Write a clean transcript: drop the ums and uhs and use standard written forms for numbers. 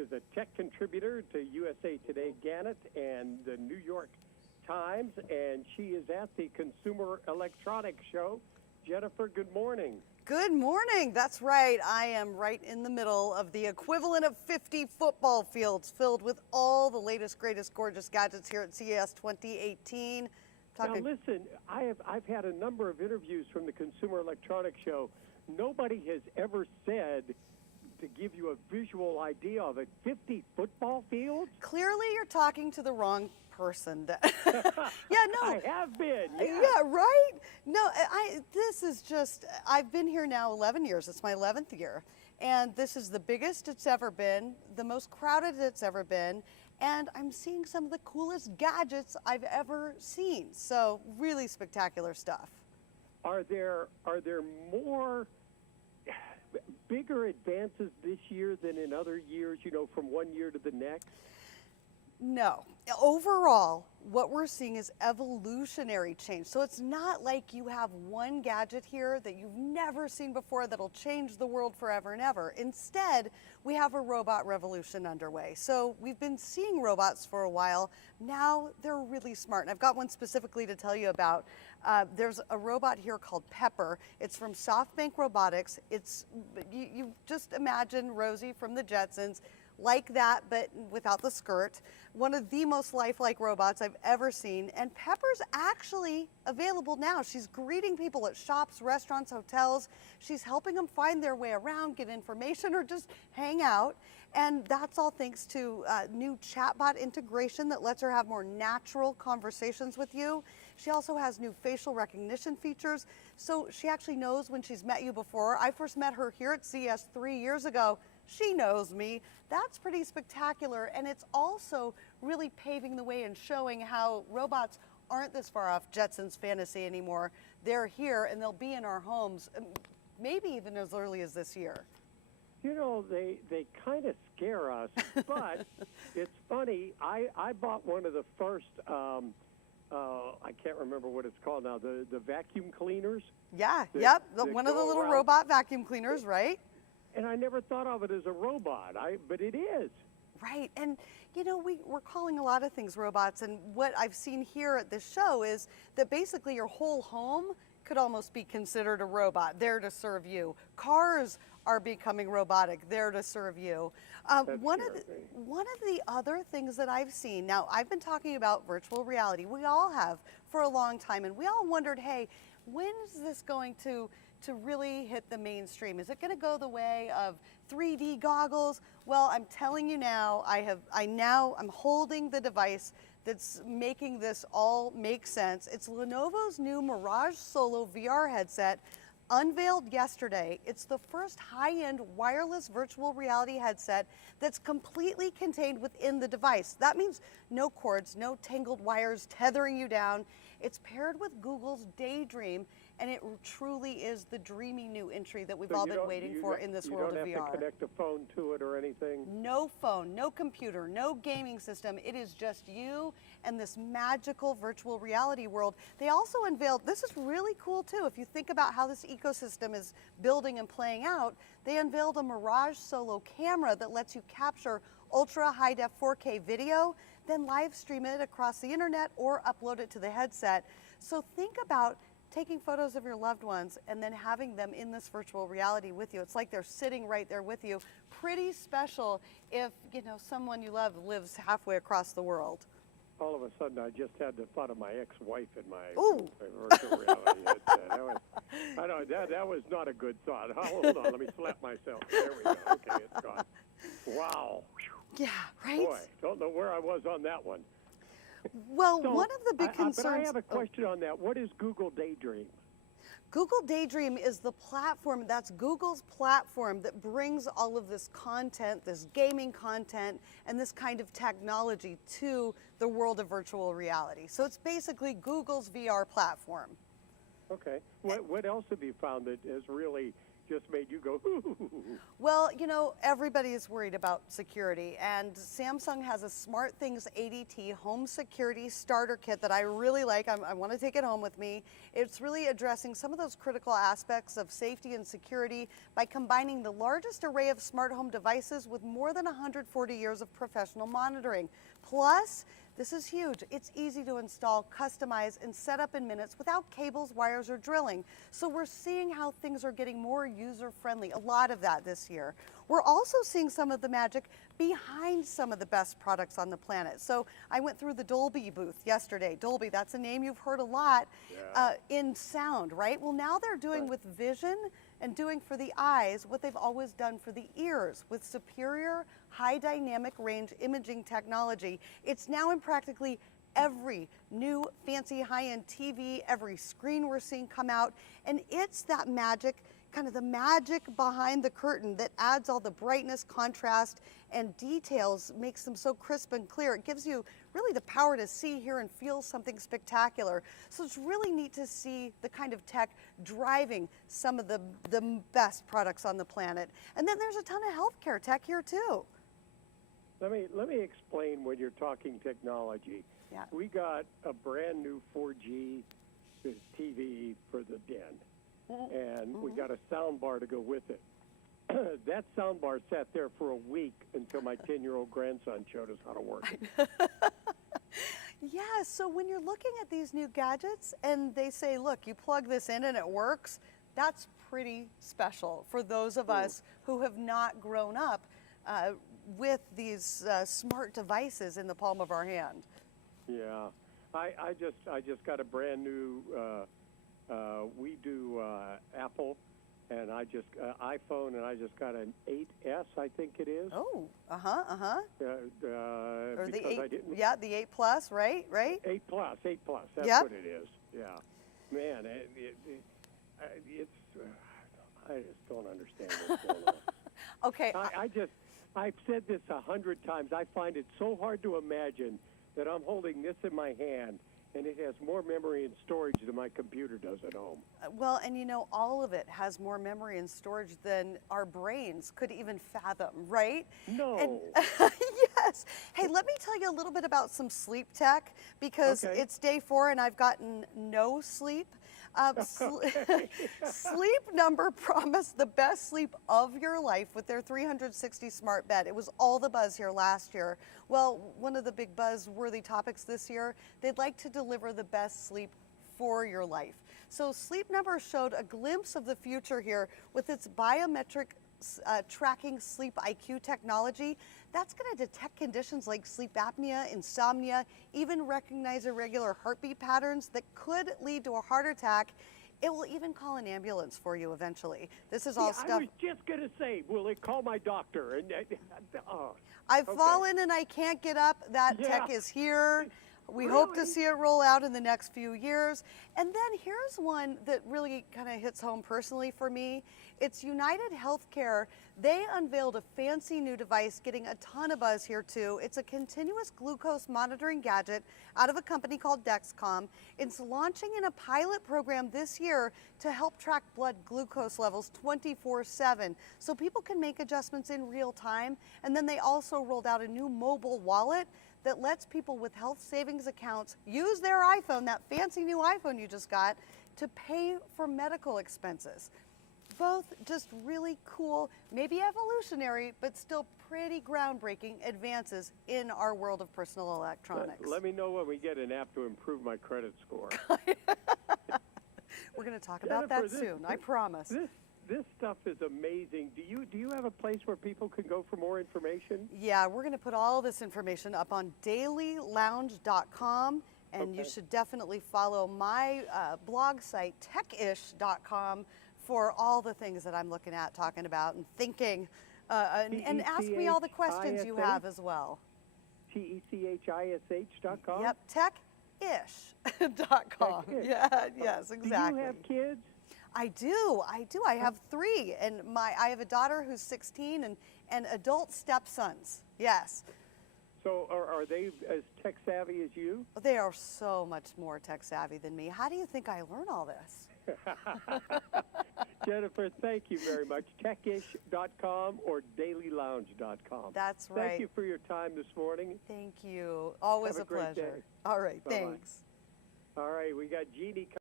is a tech contributor to USA Today Gannett and the New York Times, and she is at the Consumer Electronics Show. Jennifer, good morning. Good morning. That's right. I am right in the middle of the equivalent of 50 football fields filled with all the latest, greatest, gorgeous gadgets here at CES 2018. Now listen, I've had a number of interviews from the Consumer Electronics Show. Nobody has ever said, to give you a visual idea of it, 50 football fields? Clearly you're talking to the wrong person. Yeah, no. I have been, yeah. Yeah, right? No, this is just, I've been here now 11 years. It's my 11th year. And this is the biggest it's ever been, the most crowded it's ever been. And I'm seeing some of the coolest gadgets I've ever seen. So really spectacular stuff. Are there more bigger advances this year than in other years, you know, from one year to the next? No. Overall, what we're seeing is evolutionary change. So it's not like you have one gadget here that you've never seen before that'll change the world forever and ever. Instead, we have a robot revolution underway. So we've been seeing robots for a while. Now they're really smart. And I've got one specifically to tell you about. There's a robot here called Pepper. It's from SoftBank Robotics. It's, you just imagine Rosie from the Jetsons, like that, but without the skirt. One of the most lifelike robots I've ever seen. And Pepper's actually available now. She's greeting people at shops, restaurants, hotels. She's helping them find their way around, get information, or just hang out. And that's all thanks to new chatbot integration that lets her have more natural conversations with you. She also has new facial recognition features. So she actually knows when she's met you before. I first met her here at CES 3 years ago. She knows me. That's pretty spectacular, and it's also really paving the way and showing how robots aren't this far off Jetsons fantasy anymore. They're here, and they'll be in our homes, maybe even as early as this year. You know, they kind of scare us, but it's funny. I bought one of the first, I can't remember what it's called now, the vacuum cleaners. Yeah, yep, one of the little robot vacuum cleaners, right? And I never thought of it as a robot, but it is. Right, and you know, we're calling a lot of things robots, and what I've seen here at this show is that basically your whole home could almost be considered a robot, there to serve you. Cars are becoming robotic, there to serve you. One of the other things that I've seen, now I've been talking about virtual reality, we all have for a long time, and we all wondered, hey, when is this going to really hit the mainstream? Is it going to go the way of 3D goggles? Well, I'm telling you now, I'm holding the device that's making this all make sense. It's Lenovo's new Mirage Solo VR headset, unveiled yesterday. It's the first high-end wireless virtual reality headset that's completely contained within the device. That means no cords, no tangled wires tethering you down. It's paired with Google's Daydream, and it truly is the dreamy new entry that we've all been waiting for in this world of VR. You don't have to connect a phone to it or anything? No phone, no computer, no gaming system. It is just you and this magical virtual reality world. They also unveiled, this is really cool too, if you think about how this ecosystem is building and playing out, they unveiled a Mirage Solo camera that lets you capture ultra high def 4K video, then live stream it across the internet or upload it to the headset. So think about taking photos of your loved ones and then having them in this virtual reality with you. It's like they're sitting right there with you. Pretty special if, you know, someone you love lives halfway across the world. All of a sudden, I just had the thought of my ex-wife in my virtual reality headset. That was not a good thought. Hold on, let me slap myself. There we go. Okay, it's gone. Wow. Yeah, right? Boy, don't know where I was on that one. Well, one of the big concerns... But I have a question on that. What is Google Daydream? Google Daydream is the platform, that's Google's platform that brings all of this content, this gaming content, and this kind of technology to the world of virtual reality. So it's basically Google's VR platform. Okay. What else have you found that has really just made you go, ooh. Well, you know, everybody is worried about security, and Samsung has a SmartThings ADT home security starter kit that I really like. I want to take it home with me. It's really addressing some of those critical aspects of safety and security by combining the largest array of smart home devices with more than 140 years of professional monitoring. Plus, this is huge. It's easy to install, customize, and set up in minutes without cables, wires, or drilling. So we're seeing how things are getting more user-friendly, a lot of that this year. We're also seeing some of the magic behind some of the best products on the planet. So I went through the Dolby booth yesterday. Dolby, that's a name you've heard a lot in sound, right? Well, now they're doing with vision and doing for the eyes what they've always done for the ears with superior high dynamic range imaging technology. It's now in practically every new fancy high-end TV, every screen we're seeing come out, and it's that magic, kind of the magic behind the curtain that adds all the brightness, contrast, and details, makes them so crisp and clear. It gives you really the power to see, hear, and feel something spectacular. So it's really neat to see the kind of tech driving some of the best products on the planet. And then there's a ton of healthcare tech here too. Let me explain when you're talking technology. Yeah. We got a brand new 4G TV for the den, and we got a sound bar to go with it. That sound bar sat there for a week until my 10-year-old grandson showed us how to work it. Yeah, so when you're looking at these new gadgets and they say, look, you plug this in and it works, that's pretty special for those of us who have not grown up with these smart devices in the palm of our hand. Yeah, I just got a brand new. We do Apple, and I just iPhone, and I just got an 8S, I think it is. Oh, or the 8, yeah, the 8 Plus, right? 8 Plus, that's what it is. Yeah, man, it's I just don't understand what's going on. Okay. I've said this 100 times. I find it so hard to imagine that I'm holding this in my hand and it has more memory and storage than my computer does at home. Well, and you know, all of it has more memory and storage than our brains could even fathom, right? No. And, yes. Hey, let me tell you a little bit about some sleep tech because it's day 4 and I've gotten no sleep. Sleep Number promised the best sleep of your life with their 360 smart bed. It was all the buzz here last year. Well, one of the big buzz-worthy topics this year, they'd like to deliver the best sleep for your life. So Sleep Number showed a glimpse of the future here with its biometric tracking sleep IQ technology. That's going to detect conditions like sleep apnea, insomnia, even recognize irregular heartbeat patterns that could lead to a heart attack. It will even call an ambulance for you eventually. This is all stuff. I was just going to say, will it call my doctor? And I've fallen and I can't get up. That tech is here. We hope to see it roll out in the next few years. And then here's one that really kind of hits home personally for me. It's United Healthcare. They unveiled a fancy new device getting a ton of buzz here too. It's a continuous glucose monitoring gadget out of a company called Dexcom. It's launching in a pilot program this year to help track blood glucose levels 24/7 so people can make adjustments in real time. And then they also rolled out a new mobile wallet that lets people with health savings accounts use their iPhone, that fancy new iPhone you just got, to pay for medical expenses. Both just really cool, maybe evolutionary, but still pretty groundbreaking advances in our world of personal electronics. Let me know when we get an app to improve my credit score. We're going to talk about that soon, I promise. This stuff is amazing. Do you have a place where people can go for more information? Yeah, we're going to put all this information up on dailylounge.com, and you should definitely follow my blog site, techish.com, for all the things that I'm looking at, talking about, and thinking, and ask me all the questions you have as well. techish.com? Yep, techish.com. Yeah, yes, exactly. Do you have kids? I do. I have 3, and I have a daughter who's 16 and adult stepsons. Yes. So are they as tech savvy as you? They are so much more tech savvy than me. How do you think I learn all this? Jennifer, thank you very much. Techish.com or dailylounge.com. That's right. Thank you for your time this morning. Thank you. Always Have a a great pleasure. day. All right. Bye-bye. Thanks. All right, we got Jeannie.